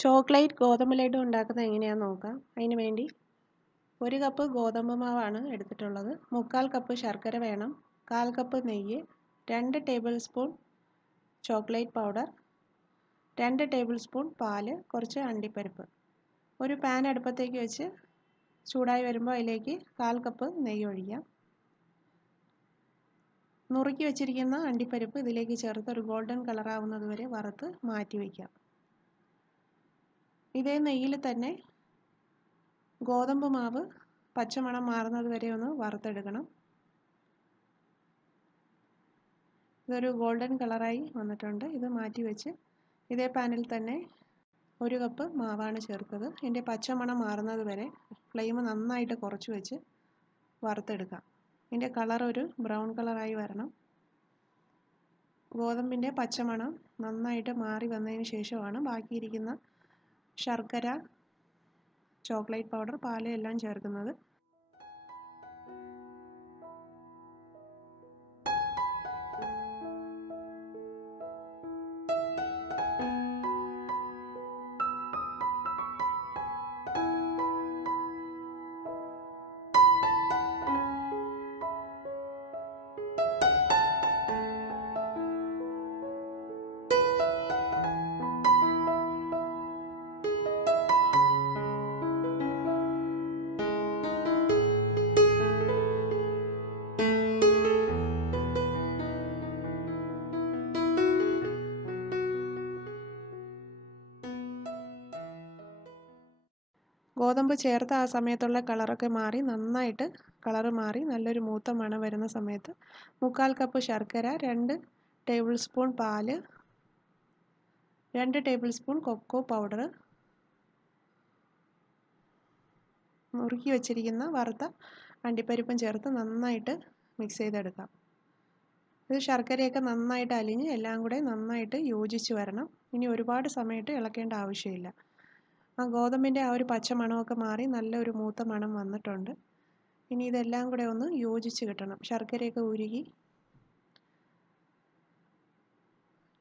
Chocolate ഗോതമ്പ് ലഡു ഉണ്ടാക്കുന്നത് എങ്ങനെയാണെന്ന് നോക്കാം. അതിന് വേണ്ടി 1 കപ്പ് ഗോതമ്പ് മാവാണ് എടുത്തിട്ടുള്ളത്. 3/4 കപ്പ് ശർക്കര വേണം, 1/4 കപ്പ് നെയ്യ്, 2 table spoon chocolate powder, 2 table spoon പാല്, കുറച്ച് അണ്ടിപ്പരിപ്പ്. ഒരു പാൻ അടുപ്പത്തേക്ക് വെച്ച് ചൂടായി വരുമ്പോൾ അതിലേക്ക് 1/4 കപ്പ് നെയ്യ് ഒഴിക്കാം. നുറുക്കി വെച്ചിരിക്കുന്ന അണ്ടിപ്പരിപ്പ് ഇതിലേക്ക് ചേർത്ത് ഒരു ഗോൾഡൻ കളറാവുന്നത് വരെ വറുത്ത് മാറ്റി വയ്ക്കാം. ഇതേ നെയ്യിൽ തന്നെ ഗോതമ്പ് മാവ് പച്ചമണം മാറുന്നത് വരെ ഒന്ന് വറുത്തെടുക്കണം. ഇതൊരു ഗോൾഡൻ കളറായി വന്നിട്ടുണ്ട്. ഇത് മാറ്റി വെച്ച് ഇതേ പാനിൽ തന്നെ 1 കപ്പ് മാവാണ് ചേർത്തത്. ഇതിൻ്റെ പച്ചമണം മാറുന്നത് വരെ ഫ്ലെയിം നന്നായിട്ട് കുറച്ച് വെച്ച് വറുത്തെടുക്കാം. ഇതിൻ്റെ കളർ ഒരു ബ്രൗൺ കളറായി വരണം. ഗോതമ്പിൻ്റെ പച്ചമണം നന്നായിട്ട് മാറി വന്നതിന് ശേഷമാണ് ബാക്കിയിരിക്കുന്ന ശർക്കര, ചോക്ലേറ്റ് പൗഡർ, പാല് എല്ലാം ചേർക്കുന്നത്. ഗോതമ്പ് ചേർത്ത് ആ സമയത്തുള്ള കളറൊക്കെ മാറി നന്നായിട്ട് നല്ലൊരു മൂത്ത മണം വരുന്ന സമയത്ത് 3/4 കപ്പ് ശർക്കര, 2 ടേബിൾ സ്പൂൺ പാല്, 2 ടേബിൾ സ്പൂൺ കൊക്കോ പൗഡർ, നുറുക്കി വെച്ചിരിക്കുന്ന വറുത്ത അണ്ടിപ്പരിപ്പും ചേർത്ത് നന്നായിട്ട് മിക്സ് ചെയ്തെടുക്കാം. ഇത് ശർക്കരയൊക്കെ നന്നായിട്ട് അലിഞ്ഞ് എല്ലാം കൂടെ നന്നായിട്ട് യോജിച്ച് വരണം. ഇനി ഒരുപാട് സമയത്ത് ഇളക്കേണ്ട ആവശ്യമില്ല. ആ ഗോതമ്പിൻ്റെ ആ ഒരു പച്ച മണമൊക്കെ മാറി നല്ലൊരു മൂത്ത മണം വന്നിട്ടുണ്ട്. ഇനി ഇതെല്ലാം കൂടെ ഒന്ന് യോജിച്ച് കിട്ടണം. ശർക്കരയൊക്കെ ഉരുകി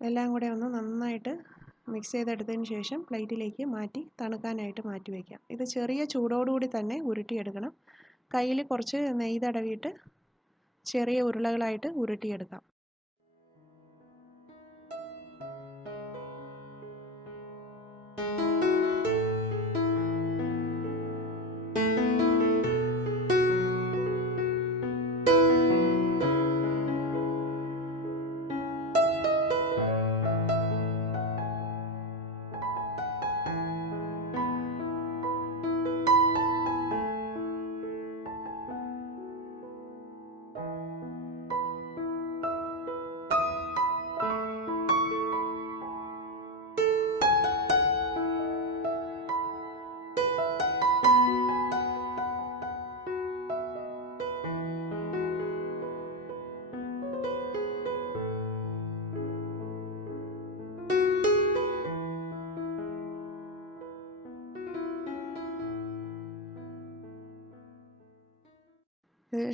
എല്ലാം കൂടെ ഒന്ന് നന്നായിട്ട് മിക്സ് ചെയ്തെടുത്തതിന് ശേഷം പ്ലേറ്റിലേക്ക് മാറ്റി തണുക്കാനായിട്ട് മാറ്റി വയ്ക്കാം. ഇത് ചെറിയ ചൂടോടുകൂടി തന്നെ ഉരുട്ടിയെടുക്കണം. കയ്യിൽ കുറച്ച് നെയ്യ് തടവിയിട്ട് ചെറിയ ഉരുളകളായിട്ട് ഉരുട്ടിയെടുക്കാം.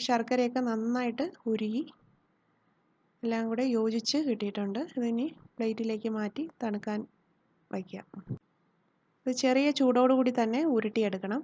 ശർക്കരയൊക്കെ നന്നായിട്ട് ഉരുകി എല്ലാം കൂടെ യോജിച്ച് കിട്ടിയിട്ടുണ്ട്. ഇതിനി പ്ലേറ്റിലേക്ക് മാറ്റി തണുക്കാൻ വയ്ക്കാം. ഇത് ചെറിയ ചൂടോടുകൂടി തന്നെ ഉരുട്ടിയെടുക്കണം.